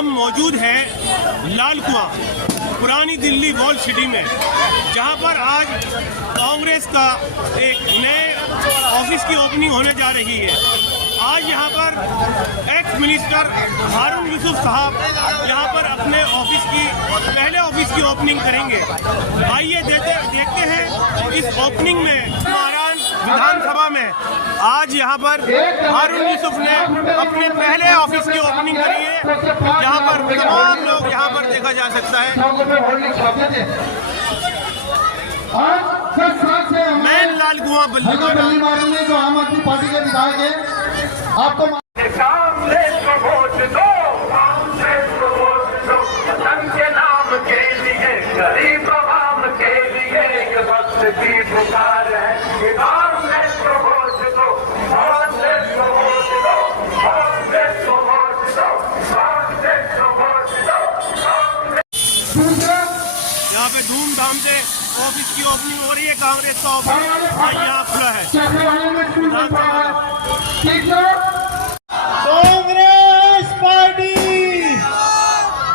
हम मौजूद हैं लाल कुआं पुरानी दिल्ली वॉल सिटी में, जहां पर आज कांग्रेस का एक नए ऑफिस की ओपनिंग होने जा रही है। आज यहां पर एक्स मिनिस्टर हारून यूसुफ साहब यहां पर अपने पहले ऑफिस की ओपनिंग करेंगे। आइए देखते हैं इस ओपनिंग में महाराष्ट्र विधानसभा में आज यहाँ पर हारून यूसुफ ने अपने पहले ऑफिस की ओपनिंग करी है। यहाँ पर तमाम लोग यहाँ पर देखा जा सकता है। मैं लाल कुआं बल्ली मारेंगे जो आम आदमी पार्टी के विधायक है। आपको गरीब आवाम के लिए एक वक्त की पुकार है। कांग्रेस को वोट दो, कांग्रेस को वोट दो, कांग्रेस को वोट दो, कांग्रेस को वोट दो। यहाँ पे धूमधाम से ऑफिस की ओपनिंग हो रही है। कांग्रेस का ऑफिस यहाँ खुला है। कांग्रेस पार्टी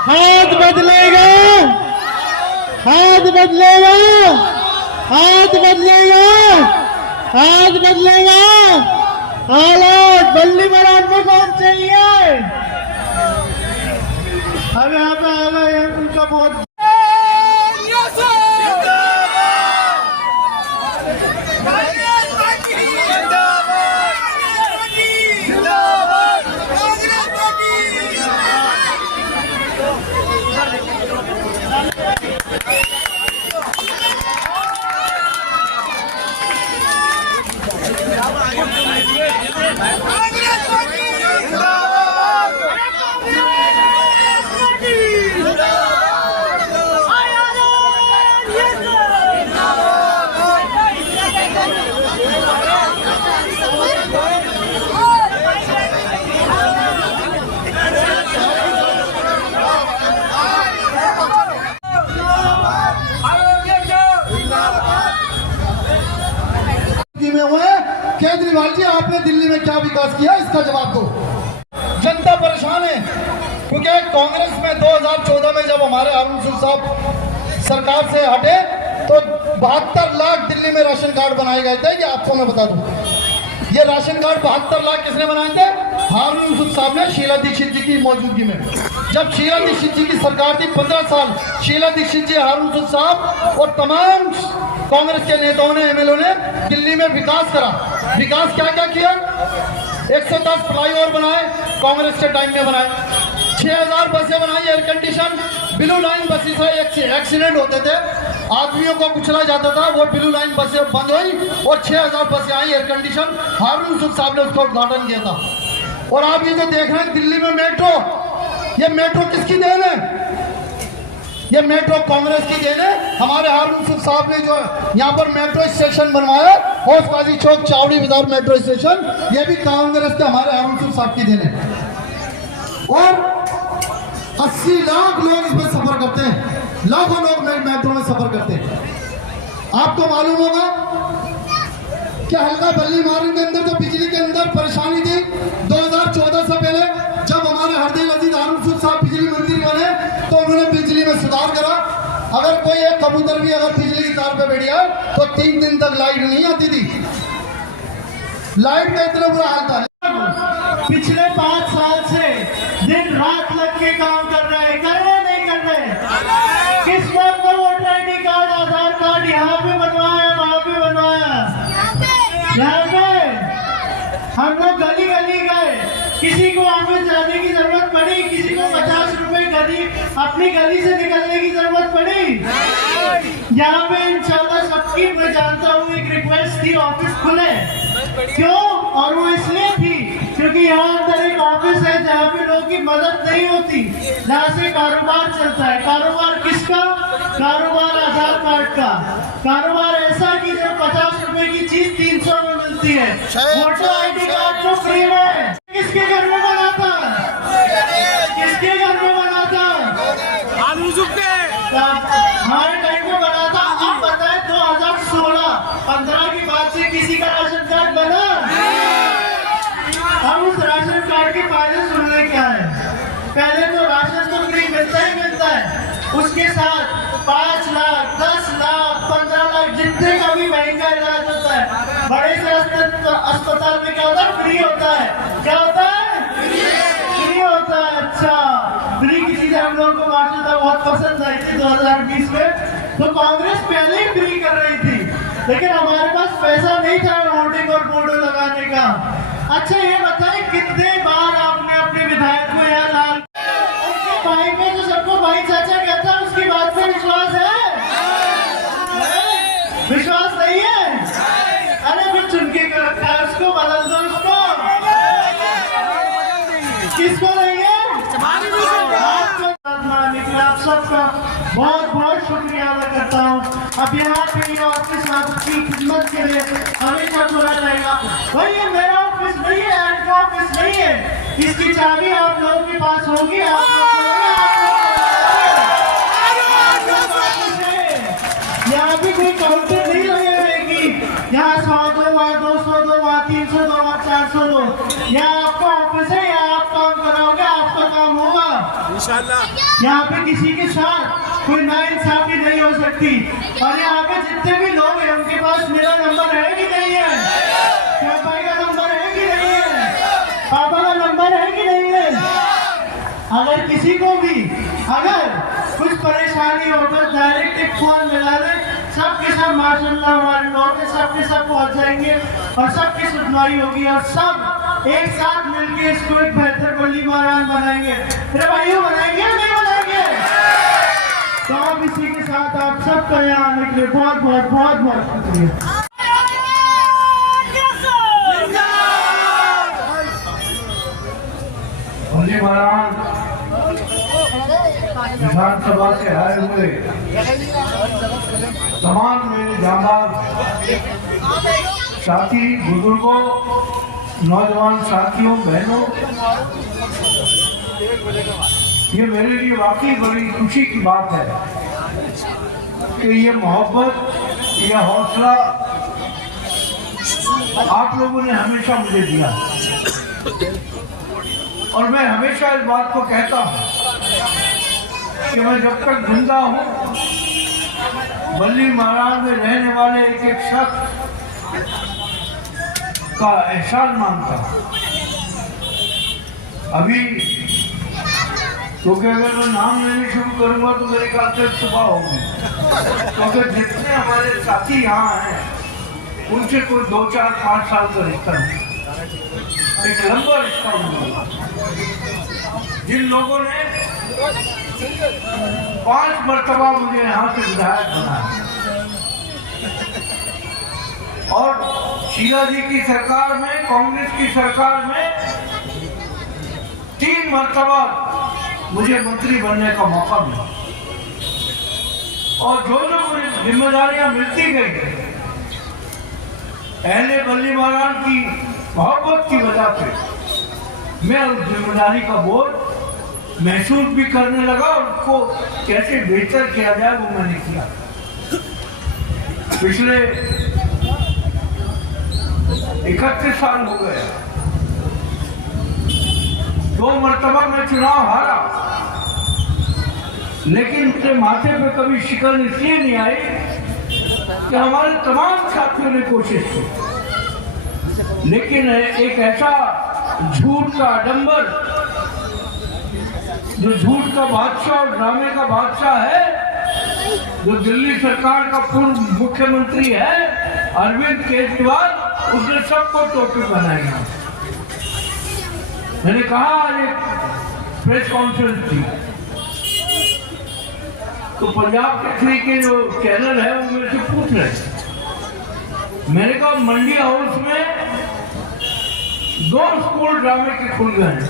हाथ बदलेगा, हाथ बदलेगा, हाथ बदलेगा, हाथ बदलेगा। हालात बल्ली मराठ में कौन चाहिए? अब यहाँ पे आ गए उनका बहुत में हुए। केजरीवाल जी, आपने दिल्ली में क्या विकास किया, इसका जवाब दो। जनता परेशान है क्योंकि कांग्रेस में 2014 में जब हमारे हारून यूसुफ साहब सरकार से हटे तो 72 लाख दिल्ली में राशन कार्ड बनाए गए थे। ये आपको मैं बता दूं, ये राशन कार्ड 72 लाख किसने बनाए थे? हारून यूसुफ साहब ने, शीला दीक्षित जी की मौजूदगी में। जब शीला दीक्षित जी की सरकार थी 15 साल, शीला दीक्षित जी, हारून यूसुफ साहब और तमाम कांग्रेस के नेताओं ने, एमएलए ने दिल्ली में विकास करा। विकास क्या क्या किया? 110 फ्लाईओवर बनाए, कांग्रेस के टाइम में बनाए। 6000 बसें बनाई, एयर कंडीशन। ब्लू लाइन बसें से एक्सीडेंट होते थे, आदमियों को कुचला जाता था, वो ब्लू लाइन बसें बंद हुई और 6000 बसें आई एयर कंडीशन। हारून यूसुफ साहब ने उसका उद्घाटन किया था। और आप ये जो देख रहे हैं दिल्ली में मेट्रो, ये मेट्रो किसकी देन है? ये मेट्रो कांग्रेस की देन है। हमारे हारून यूसुफ साहब ने जो यहाँ पर मेट्रो स्टेशन बनवाया, हौसबाजी चौक चावड़ी बाजार मेट्रो स्टेशन, ये भी कांग्रेस के हमारे हारून यूसुफ साहब की देन है। और 80 लाख लोग इसमें सफर करते हैं, लाखों लोग मेट्रो में सफर करते हैं। आपको मालूम होगा कि हल्का बल्ली मारन के अंदर जो बिजली के अंदर परेशानी थी 2014 से पहले, जब हमारे हरदिल अजीज हारून यूसुफ साहब बिजली मंत्री बने तो उन्होंने बिजली में सुधार करा। अगर कोई एक कबूतर भी अगर बिजली की तार पे बैठ गया तो 3 दिन तक लाइट नहीं आती थी। लाइट का इतना बुरा हाल था। पिछले 5 साल से दिन रात लग के काम कर रहे हैं, कर रहे नहीं कर रहे? किस बात पर वोटर ID कार्ड, आधार कार्ड यहाँ पे बनवाया, वहाँ पे बनवाया। यहाँ पे हम लोग गली गली गए, किसी को ऑफिस जाने की जरूरत पड़ी, किसी को 50 रुपए अपनी गली से निकलने की जरूरत पड़ी। यहाँ पे इंशाल्लाह सबकी, मैं जानता हूँ, एक रिक्वेस्ट थी ऑफिस खुले। क्यों? और वो इसलिए थी क्योंकि यहाँ अंदर एक ऑफिस है जहाँ पे लोगों की मदद नहीं होती, जहाँ से कारोबार चलता है। कारोबार किसका? कारोबार आधार कार्ड का। कारोबार ऐसा कि जो 50 रुपए की चीज 300 में मिलती है। वोटर ID कार्ड तो फ्री है। किसके घर में बना था? किसके घर में बना था? हमारे टाइम में बना था। अब बताए 2016-15 की बात से किसी का राशन कार्ड बना? हम उस राशन कार्ड के फायदे सुनने क्या है? पहले तो राशन उसके साथ 5 लाख 10 लाख 15 लाख जितने का भी महंगा इलाज होता है, बड़े से अस्पताल में क्या होता है? फ्री होता है। क्या होता है? फ्री होता है। अच्छा, फ्री की चीजें हम लोगों को माशाल्लाह बहुत पसंद आई थी 2020 में। तो कांग्रेस पहले ही फ्री कर रही थी, लेकिन हमारे पास पैसा नहीं था वोटिंग और फोटो लगाने का। अच्छा ये बताएं, कितने बार आपने अपने विधायक को यहाँ लाल उसके भाई पे जो सबको भाई चाचा कहता है, उसकी बात पे विश्वास है? विश्वास नहीं है? अरे फिर चुनके कर रखा है, उसको बदल दो। उसको किसको देंगे? आप सबका बहुत बहुत शुक्रिया अदा करता हूँ। अब यहाँ पे ये ऑफिस आपकी खिदमत के लिए हमेशा खुला रहेगा। भाई ये मेरा ऑफिस नहीं है, आपका ऑफिस नहीं है, इसकी चाबी आप लोगों के पास होगी। यहाँ भी कोई काउंटर नहीं लगे रहेगी, यहाँ 100 दो, वहाँ 200 दो, वहाँ 300 दो, वहाँ 400 दो। यहाँ आपका ऑफिस है, यहाँ आप काम कराओगे, आपका काम होगा इंशाल्लाह। यहाँ पे किसी के साथ कोई नाइंसाफी नहीं हो सकती। और यहाँ पे जितने भी लोग हैं उनके पास मेरा नंबर है कि नहीं है? भाई का नंबर है कि नहीं है? पापा का नंबर है कि नहीं है? अगर किसी को भी अगर कुछ परेशानी होकर डायरेक्ट एक फोन मिला ले, सबके सब माशाल्लाह हमारे लोग सबके सब पहुंच जाएंगे और सबकी सुनवाई होगी और सब एक साथ मिलकर इसको एक बेहतर बल्ली मारान बनाएंगे। मेरे भाइयों, बनाएंगे या नहीं बनाएंगे? तो अब इसी के साथ आप सबका यहाँ आने के लिए बहुत बहुत बहुत बहुत शुक्रिया। बल्ली मारान विधानसभा से आए हुए तमाम मेरे जांबाज साथी, बुजुर्गों, नौजवान साथियों, बहनों, ये मेरे लिए वाकई बड़ी खुशी की बात है कि ये मोहब्बत, ये हौसला आप लोगों ने हमेशा मुझे दिया और मैं हमेशा इस बात को कहता हूँ कि मैं जब तक जिंदा हूँ बल्ली मारान में रहने वाले एक एक शख्स का एहसान मानता हूँ। अभी क्योंकि अगर मैं नाम लेने शुरू करूंगा तो मेरे ख्याल से सुबह होगी, क्योंकि जितने हमारे साथी यहाँ हैं उनसे कोई 2, 4, 5 साल का रिश्ता नहीं, एक लंबा रिश्ता होगा। जिन लोगों ने 5 मरतबा मुझे यहाँ से विधायक बनाया और शीला जी की सरकार में, कांग्रेस की सरकार में 3 मरतबा मुझे मंत्री बनने का मौका मिला और जो मुझे जिम्मेदारियां मिलती गई, अहले बल्ली मारान की मोहब्बत की वजह से मैं उस जिम्मेदारी का बोझ महसूस भी करने लगा और उसको कैसे बेहतर किया जाए वो मैंने किया। पिछले 31 साल हो गए, 2 मरतबा मैं चुनाव हारा, लेकिन उसके माथे पे कभी शिकन इसलिए नहीं आई कि हमारे तमाम साथियों ने कोशिश की, लेकिन एक ऐसा झूठ का आडंबर, जो झूठ का बादशाह और ड्रामे का बादशाह है, जो दिल्ली सरकार का पूर्व मुख्यमंत्री है अरविंद केजरीवाल, उसने सबको टोपी बनाया। मैंने कहा आज एक प्रेस कॉन्फ्रेंस थी तो पंजाब केसरी के जो चैनल है वो मेरे से पूछ रहे, मैंने कहा मंडी हाउस में 2 स्कूल ड्रामे के खुल गए हैं,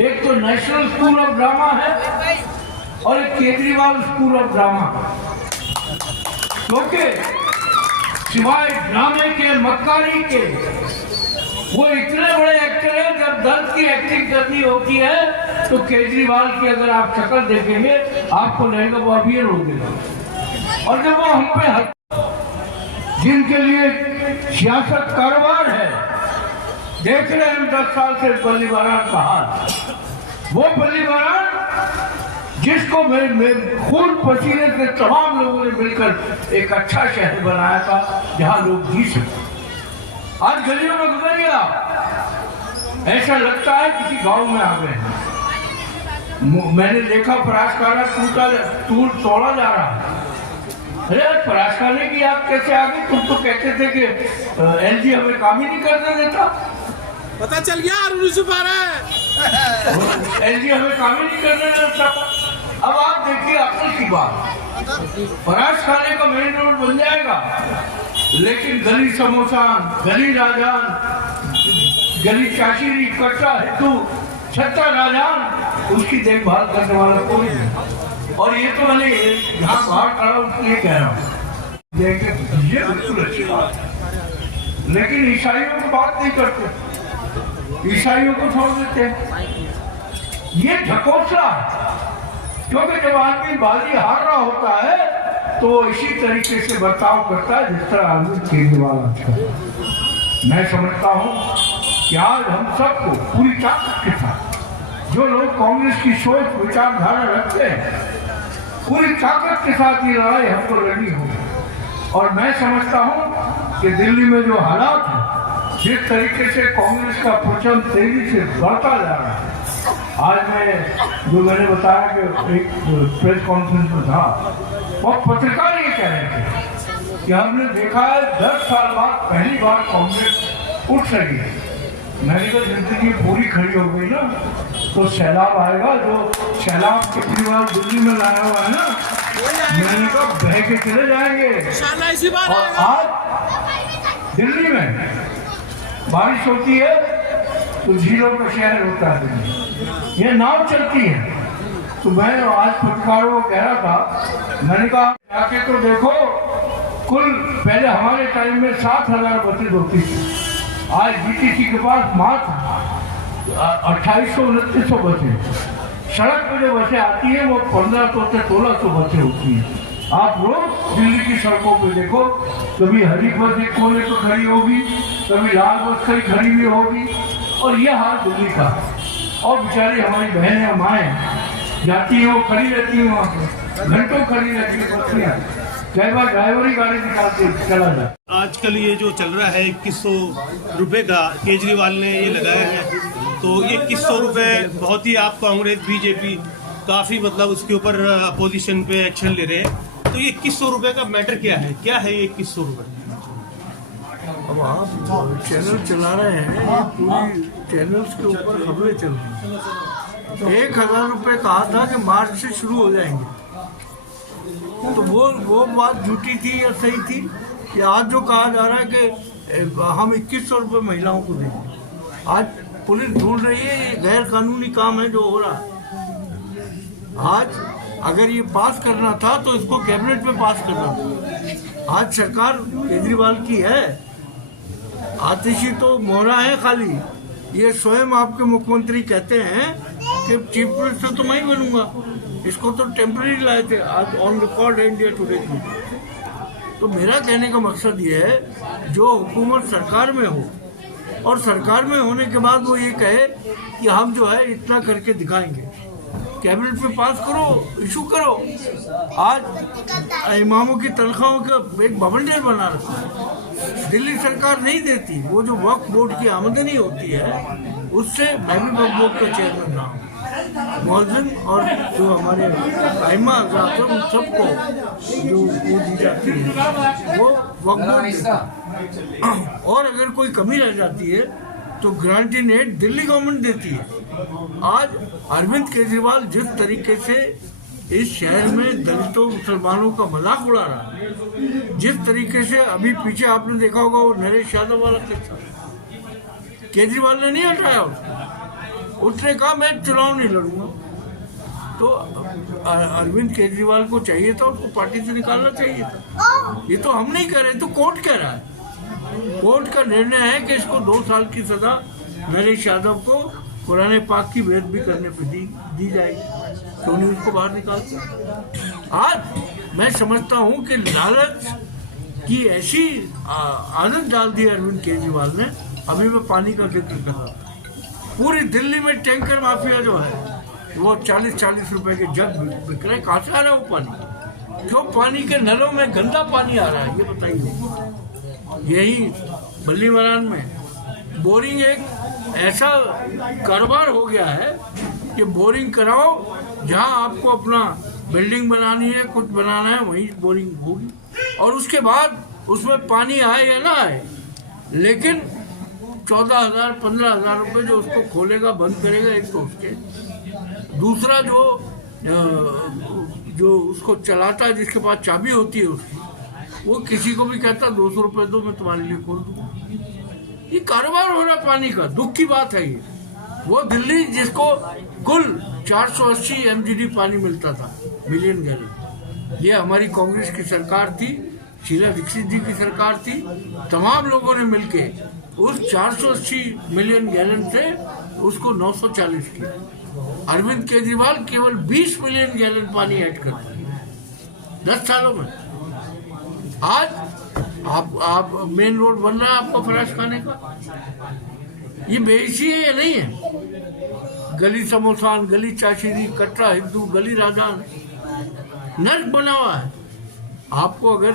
एक तो नेशनल स्कूल ऑफ ड्रामा है और एक केजरीवाल स्कूल ऑफ ड्रामा, क्योंकि सिवाय ड्रामे के, मक्कारी के, वो इतने बड़े एक्टर हैं। जब दर्द की एक्टिंग करनी होती है तो केजरीवाल की अगर आप शक्ल देखेंगे आपको लगेगा वो अभी रो देगा। और जब वो हम पे जिनके लिए सियासत कारोबार है, देख रहे हैं 10 साल से बल्ली मारान का हाल, वो बल्ली मारान जिसको मैं खून पसीने से तमाम लोगों ने मिलकर एक अच्छा शहर बनाया था जहां लोग जी सके। आज गलियों में गुजर गया, ऐसा लगता है किसी गांव में आ गए हैं। मैंने देखा परासखाना तोड़ा जा रहा है। अरे परासखाने की आप कैसे आ गई? तुम तो कहते थे कि एलजी हमें काम ही नहीं करने देता। पता चल गया एलजी हमें काम ही नहीं करने देता। अब आप देखिए अक्ल की बात, परासखाने का मेन रोड बन जाएगा, लेकिन गली समोसा, गली राजान, गली चाशीरी, कट्टा हेतु, छत्ता राजान, उसकी देखभाल करने वाला कोई नहीं। और ये तो मैंने यहाँ बाहर खड़ा उसके कह रहा हूँ, ये बिल्कुल अच्छी बात है। लेकिन ईसाइयों की बात नहीं करते, ईसाइयों को छोड़ देते हैं। ये ढकोसला है, क्योंकि जब आदमी बाजी हार रहा होता है तो इसी तरीके से बर्ताव करता है जिस तरह अरविंद केजरीवाल आजकल। मैं समझता हूँ कि आज हम सबको पूरी ताकत के साथ, जो लोग कांग्रेस की सोच विचारधारा रखते हैं, पूरी ताकत के साथ ये लड़ाई हमको लड़नी होगी। और मैं समझता हूँ कि दिल्ली में जो हालात है, जिस तरीके से कांग्रेस का प्रचंड तेजी से बढ़ता जा रहा है, आज मैंने बताया कि एक प्रेस कॉन्फ्रेंस में था, और पत्रकार ये कह रहे थे कि हमने देखा है 10 साल बाद पहली बार कांग्रेस उठ रही है। मैंने कहा जिंदगी पूरी खड़ी हो गई ना तो सैलाब आएगा, जो सैलाब केजरीवाल दिल्ली में लाया हुआ है ना, मैंने कहा बह के चले जाएंगे। और आज दिल्ली में बारिश होती है तो झीलों का शहर होता है दिल्ली, ये नाव चलती है। तो मैं आज पत्रकारों को कह रहा था, मैंने कहा जाके तो देखो, कुल पहले हमारे टाइम में 7,000 बसें होती थी, आज बीटीसी के पास मात्र 2800-2900 बसें। सड़क पर जो बसें आती है वो 1500 से 1600 बसें होती हैं। आप रोज दिल्ली की सड़कों पे देखो, कभी हरी बस एक कोने पर खड़ी होगी, कभी लाल बस कहीं खड़ी हुई होगी, और ये हाल दिल्ली का। और बेचारी हमारी बहनें माएँ जाती हैं, वो खड़ी रहती हैं वहाँ पर, घंटों खड़ी रहती है बस्तियाँ, कई बार ड्राइवर ही गाड़ी निकालते चला जाए। आजकल ये जो चल रहा है 2100 रुपये का केजरीवाल ने ये लगाया है, तो ये 2100 रुपये बहुत ही, आप कांग्रेस बीजेपी काफ़ी मतलब उसके ऊपर अपोजिशन पे एक्शन ले रहे हैं, तो ये 2100 रुपये का मैटर क्या है ये 2100 रुपये? अब आप चैनल चला रहे हैं, पूरी चैनल्स के ऊपर खबरें चल रही हैं। 1000 रुपये कहा था कि मार्च से शुरू हो जाएंगे, तो वो बात झूठी थी या सही थी? कि आज जो कहा जा रहा है कि हम 2100 रुपये महिलाओं को देंगे, आज पुलिस ढूंढ रही है, ये गैर कानूनी काम है जो हो रहा है। आज अगर ये पास करना था तो इसको कैबिनेट में पास करना था। आज सरकार केजरीवाल की है, आतिशी तो मोहरा है खाली। ये स्वयं आपके मुख्यमंत्री कहते हैं कि चीफ मिनिस्टर तो मैं ही बनूंगा, इसको तो टेम्पररी लाए थे, आज ऑन रिकॉर्ड है इंडिया टुडे की। तो मेरा कहने का मकसद ये है, जो हुकूमत सरकार में हो और सरकार में होने के बाद वो ये कहे कि हम जो है इतना करके दिखाएंगे, कैबिनेट में पास करो, इशू करो। आज इमामों की तनख्वाहों का एक बवंडर बना रखा है, दिल्ली सरकार नहीं देती। वो जो वक्फ बोर्ड की आमदनी होती है उससे मैं भी वक्फ बोर्ड का चेयरमैन रहा हूँ, मौजूद और जो हमारे आइमा उन सबको जो वो दी जाती है वो वक्फ बोर्ड, और अगर कोई कमी रह जाती है तो ग्रांटिंग एड दिल्ली गवर्नमेंट देती है। आज अरविंद केजरीवाल जिस तरीके से इस शहर में दलितों मुसलमानों का मजाक उड़ा रहा है, जिस तरीके से अभी पीछे आपने देखा होगा वो नरेश यादव वाला किस्सा, केजरीवाल ने नहीं हटाया उसने कहा मैं चुनाव नहीं लड़ूंगा। तो अरविंद केजरीवाल को चाहिए था, उसको पार्टी से निकालना चाहिए था। ये तो हम नहीं कह रहे, तो कोर्ट कह रहा है। कोर्ट का निर्णय है कि इसको 2 साल की सजा नरेश यादव को कुरान पाक की बेइज्जती करने पर दी जाएगी, तो नहीं उसको बाहर निकालते। आज मैं समझता हूँ कि लालच की ऐसी आदत डाल दी अरविंद केजरीवाल ने। अभी मैं पानी का जिक्र कर रहा था, पूरी दिल्ली में टैंकर माफिया जो है, वो 40-40 रुपए के जग बिक रहे। कहाँ से आ रहा है वो पानी? क्यों पानी के नलों में गंदा पानी आ रहा है, ये बताइए। यही बल्ली मरान में बोरिंग एक ऐसा कारोबार हो गया है कि बोरिंग कराओ, जहाँ आपको अपना बिल्डिंग बनानी है, कुछ बनाना है, वहीं बोरिंग होगी, और उसके बाद उसमें पानी आए या ना आए, लेकिन 14,000-15,000 रुपये जो उसको खोलेगा बंद करेगा, एक तो उसके, दूसरा जो उसको चलाता है, जिसके पास चाबी होती है उसकी, वो किसी को भी कहता 200 रुपये दो, मैं तुम्हारे लिए खोल दूंगा। ये कारोबार हो रहा पानी का, दुख की बात है ये। वो दिल्ली जिसको कुल 480 MGD पानी मिलता था, मिलियन गैलन, ये हमारी कांग्रेस की सरकार थी, शीला दीक्षित जी की सरकार थी, तमाम लोगों ने मिलके उस 480 मिलियन गैलन से उसको 940 किया। अरविंद केजरीवाल केवल 20 मिलियन गैलन पानी ऐड करते हैं 10 सालों में। आज आप मेन रोड बन रहा है आपका फराश खाने का, ये बेइज्जती है या नहीं है? गली समोसान, गली चाशीरी, कटरा हिंदू, गली राजान, नर्क बना हुआ है। आपको अगर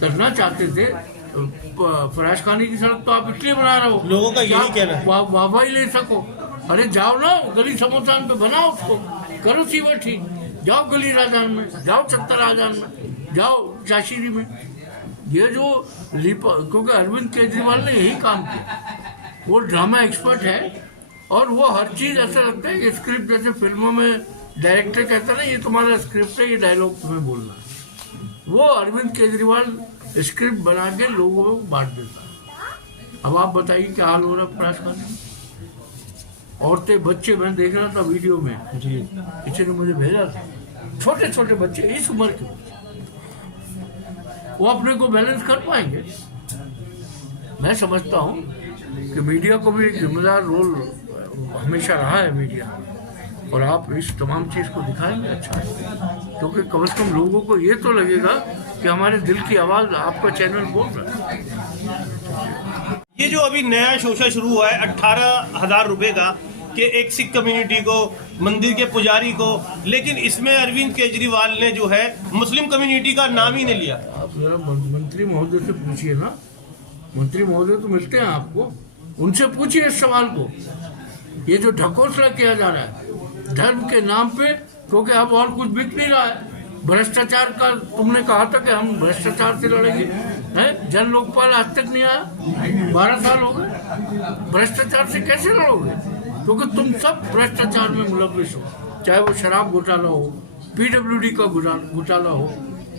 करना चाहते थे फराश खाने की सड़क, तो आप इसलिए बना रहे हो, लोगों का यही कहना है, वाहवाही ले सको। अरे जाओ ना गली समोसान पे, बनाओ उसको, करो सीवर ठीक, जाओ गली राजान में, जाओ चत्तर राजान में, जाओ चाशीरी में। ये जो क्योंकि अरविंद केजरीवाल ने यही काम किया, वो ड्रामा एक्सपर्ट है, और वो हर चीज ऐसा लगता है कि स्क्रिप्ट, जैसे फिल्मों में डायरेक्टर कहता है ना ये तुम्हारा स्क्रिप्ट है, ये डायलॉग तुम्हें बोलना है, वो अरविंद केजरीवाल स्क्रिप्ट बना के लोगों को बांट देता है। अब आप बताइए क्या हाल हो रहा है फराश खाने में। औरतें, बच्चे, मैं देख रहा था वीडियो में जी, किसी ने मुझे भेजा था, छोटे छोटे बच्चे, इस उम्र के, वो अपने को बैलेंस कर पाएंगे? मैं समझता हूँ कि मीडिया को भी एक जिम्मेदार रोल हमेशा रहा है मीडिया, और आप इस तमाम चीज़ को दिखाएंगे, अच्छा है, क्योंकि कम से कम लोगों को ये तो लगेगा कि हमारे दिल की आवाज़ आपका चैनल बोल रहा है। ये जो अभी नया शोषा शुरू हुआ है 18,000 रुपये का, कि एक सिख कम्युनिटी को, मंदिर के पुजारी को, लेकिन इसमें अरविंद केजरीवाल ने जो है मुस्लिम कम्युनिटी का नाम ही नहीं लिया। आप जरा मंत्री महोदय से पूछिए ना, मंत्री महोदय तो मिलते हैं आपको, उनसे पूछिए इस सवाल को। ये जो ढकोसला किया जा रहा है धर्म के नाम पे, क्योंकि अब और कुछ बिक नहीं रहा है। भ्रष्टाचार का तुमने कहा था कि हम भ्रष्टाचार से लड़ेंगे, है? जन लोकपाल आज तक नहीं आया, 12 साल हो गए। भ्रष्टाचार से कैसे लड़ोगे? क्योंकि तुम सब भ्रष्टाचार में मुलव्विस हो, चाहे वो शराब घोटाला हो, PWD का घोटाला हो,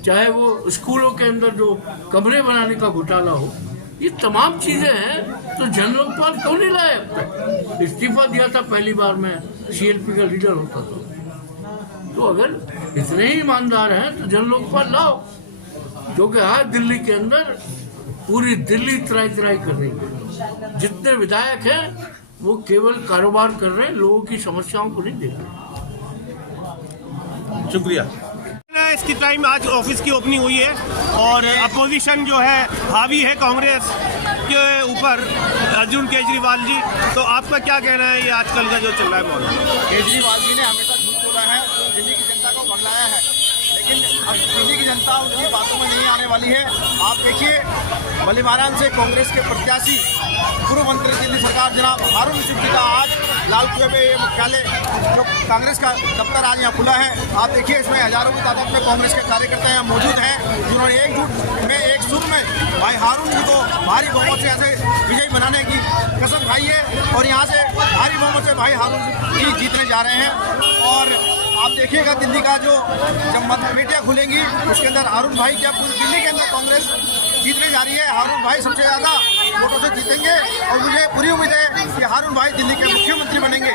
चाहे वो स्कूलों के अंदर जो कमरे बनाने का घोटाला हो, ये तमाम चीजें हैं। तो जन लोकपाल क्यों नहीं लाए अब तक? इस्तीफा दिया था पहली बार में CLP का लीडर होता था। तो अगर इतने ही ईमानदार हैं तो जन लोकपाल लाओ, क्योंकि आज दिल्ली के अंदर पूरी दिल्ली त्राई कर रही है। जितने विधायक हैं वो केवल कारोबार कर रहे हैं, लोगों की समस्याओं को नहीं देख रहे। शुक्रिया। इसकी टाइम आज ऑफिस की ओपनिंग हुई है, और अपोजिशन जो है हावी है कांग्रेस के ऊपर, अर्जुन केजरीवाल जी, तो आपका क्या कहना है ये आजकल का जो चल रहा है माहौल? केजरीवाल जी ने हमेशा झूठ बोला है, दिल्ली की जनता को भगलाया है, लेकिन अब दिल्ली की जनता उनकी बातों में नहीं आने वाली है। आप देखिए, बल्ली मरान से कांग्रेस के प्रत्याशी पूर्व मंत्री दिल्ली सरकार जनाब हारून सिद्दीकी का आज लाल किले पे ये मुख्यालय जो कांग्रेस का दफ्तर आज यहाँ खुला है। आप देखिए, इसमें हजारों की तादाद में कांग्रेस के कार्यकर्ता यहाँ मौजूद हैं, जिन्होंने एकजुट में एक सुर में भाई हारून जी को भारी बहुमत से ऐसे विजयी बनाने की कसम खाई है, और यहाँ से भारी बहुमत से भाई हारून जी जीतने जा रहे हैं। और आप देखिएगा दिल्ली का जो जब मीडिया खुलेंगी उसके अंदर हारून भाई, क्या पूरी दिल्ली के अंदर कांग्रेस जीतने जा रही है, हारून भाई सबसे ज़्यादा वोटों से जीतेंगे, और मुझे पूरी उम्मीद है कि हारून भाई दिल्ली के मुख्यमंत्री बनेंगे।